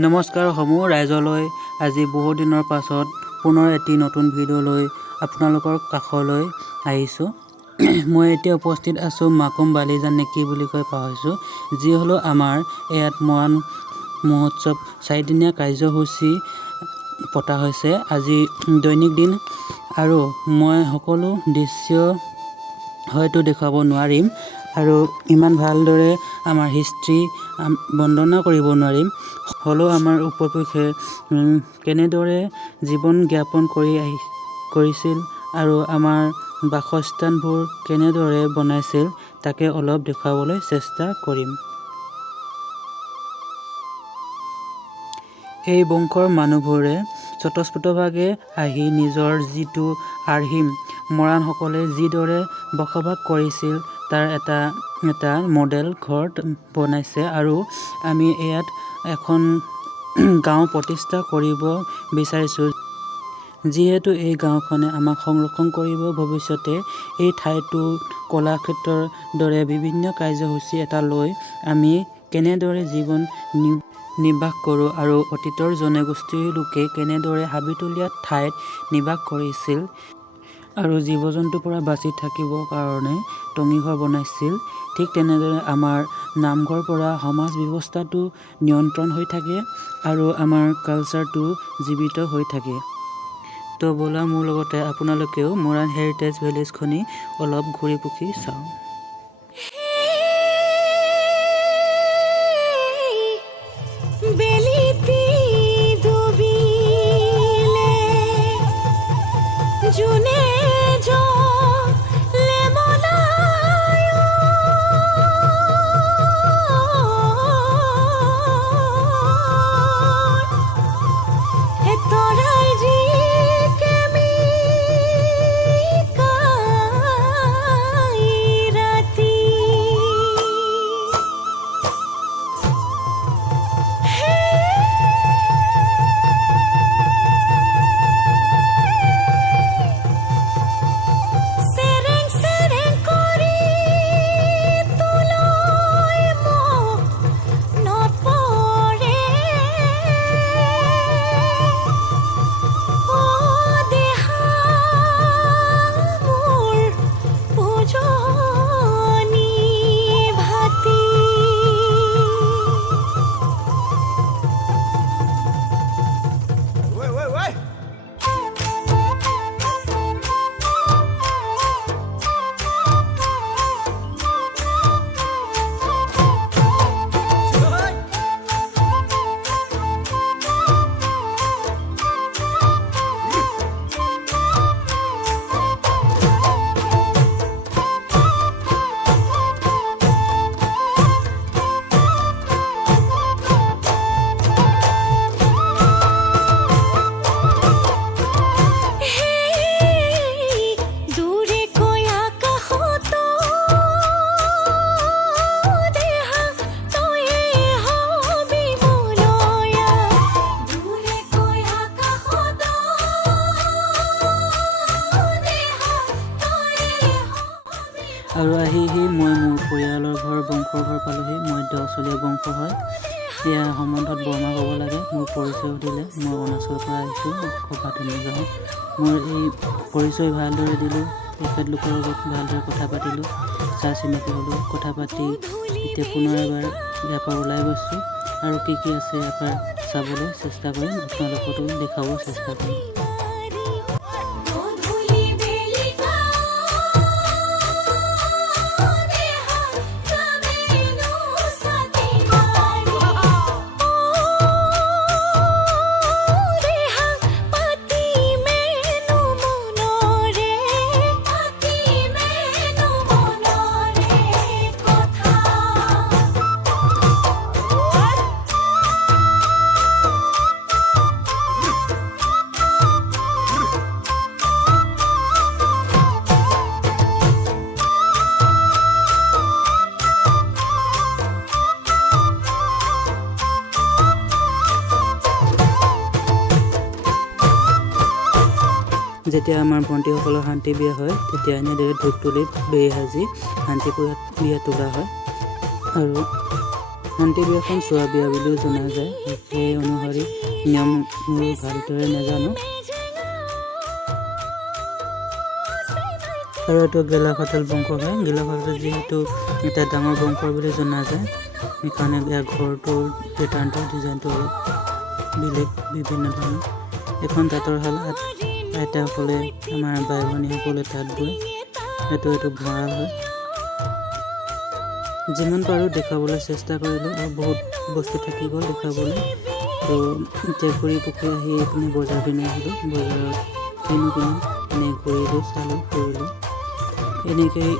নমস্কাৰ সমূহ ৰাইজলৈ। আজি বহু দিনৰ পাছত পুনৰ এটি নতুন ভিডিঅ' লৈ আপোনালোকৰ কাষলৈ আহিছোঁ। মই এতিয়া উপস্থিত আছোঁ মাকুম বালিজান নে কি বুলি কৈ পাহৰিছোঁ। যি হ'লেও আমাৰ ইয়াত মৰাণ মহোৎসৱ 4দিনীয়া কাৰ্যসূচী পতা হৈছে আজি দৈনিক দিন, আৰু মই সকলো দৃশ্য হয়তো দেখুৱাব নোৱাৰিম আৰু ইমান ভালদৰে আমাৰ হিষ্ট্ৰী বৰ্ণনা কৰিব নোৱাৰিম। হ'লেও আমাৰ উপপুৰুষে কেনেদৰে জীৱন যাপন কৰিছিল আৰু আমাৰ বাসস্থানবোৰ কেনেদৰে বনাইছিল তাকে অলপ দেখুৱাবলৈ চেষ্টা কৰিম। এই বংশৰ মানুহবোৰে স্বতঃস্ফূৰ্তভাৱে আহি নিজৰ যিটো আৰ্হিম মৰাণসকলে যিদৰে বসবাস কৰিছিল তাৰ এটা মডেল ঘৰ বনাইছে, আৰু আমি ইয়াত এখন গাঁও প্ৰতিষ্ঠা কৰিব বিচাৰিছোঁ। যিহেতু এই গাঁওখনে আমাক সংৰক্ষণ কৰিব, ভৱিষ্যতে এই ঠাইটো কলাক্ষেত্ৰৰ দৰে বিভিন্ন কাৰ্যসূচী এটা লৈ আমি কেনেদৰে জীৱন নিৰ্বাহ কৰোঁ আৰু অতীতৰ জনগোষ্ঠীৰ লোকে কেনেদৰে হাবিতলীয়া ঠাইত নিবাস কৰিছিল আৰু জীৱ জন্তুৰ পৰা বাচি থাকিবৰ কাৰণে টঙিঘৰ বনাইছিল, ঠিক তেনেদৰে আমাৰ নামঘৰ পৰা সমাজ ব্যৱস্থাটো নিয়ন্ত্ৰণ হৈ থাকে আৰু আমাৰ কালচাৰটো জীৱিত হৈ থাকে। তো ব'লা মোৰ লগতে আপোনালোকেও মৰাণ হেৰিটেজ ভিলেজখনি অলপ ঘূৰি পকি চাওঁ। আৰু আহি মই মোৰ পৰিয়ালৰ বংশৰ ঘৰ পালোহি। মই 10 চলীয়া বংশ হয়। ইয়াৰ সম্বন্ধত বৰমা ক'ব লাগে। মোৰ পৰিচয় সুধিলে মই অৰুণাচলৰ পৰা আহিছোঁ, খোপাটনি গাঁও। মোৰ এই পৰিচয় ভালদৰে দিলোঁ, তেখেতলোকৰ লগত ভালদৰে কথা পাতিলোঁ, চাহ চিনাকি হ'লোঁ। কথা পাতি এতিয়া পুনৰ এবাৰ ইয়াৰ পৰা ওলাই গৈছোঁ আৰু কি আছে ইয়াৰ পৰা চাবলৈ চেষ্টা কৰিম, আপোনালোকতো দেখাব চেষ্টা কৰিম। যেতিয়া আমাৰ ভণ্টিসকলৰ শান্তি বিয়া হয় তেতিয়া এনেদৰে ধূপ তুলি বেৰি সাজি শান্তি বিয়া তোলা হয়। আৰু শান্তি বিয়াখন চোৱা বিয়া বুলিও জনা যায়। সেই অনুসৰি নিয়মবোৰ ভালদৰে নাজানো। আৰু এইটো গেলাঘাটল বংশ হয়। গেলাঘাটল যিহেতু এটা ডাঙৰ বংশ বুলি জনা যায়, সেইকাৰণে ইয়াৰ ঘৰটোৰ পেটাৰ্ণটো ডিজাইনটো অলপ বেলেগ, বিভিন্ন ধৰণৰ। এখন তাঁতৰ শাল আইতাসকলে, আমাৰ বাই ভনীসকলে তাঁত বয়। এইটো ভঁৰাল হয়। যিমান পাৰোঁ দেখাবলৈ চেষ্টা কৰিলোঁ, আৰু বহুত বস্তু থাকি গ'ল দেখাবলৈ। তো এতিয়া ঘূৰি পকি আহি এইপিনে বজাৰ পিনে আহিলোঁ। বজাৰত কিনো এনেই ঘূৰিলোঁ, চালোঁ, ফুৰিলোঁ। এনেকেই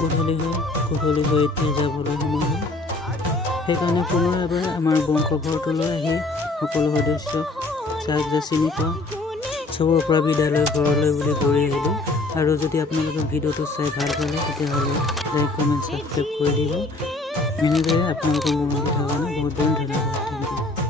গধূলি হৈ এতিয়া যাবলৈ সময় হ'ল। সেইকাৰণে পুনৰ এবাৰ আমাৰ বংশঘৰটোলৈ আহি সকলো সদস্যক যাক চিনি পাওঁ চবৰ পৰা বিদায় লৈ ঘৰলৈ বুলি ঘূৰি আহিলোঁ। আৰু যদি আপোনালোকে ভিডিঅ'টো চাই ভাল পালে তেতিয়াহ'লে লাইক, কমেণ্ট, ছাবস্ক্ৰাইব কৰি দিব। এনেদৰে আপোনালোকৰ মৰম দি থকাৰ কাৰণে বহুত বহুত ধন্যবাদ। Thank U.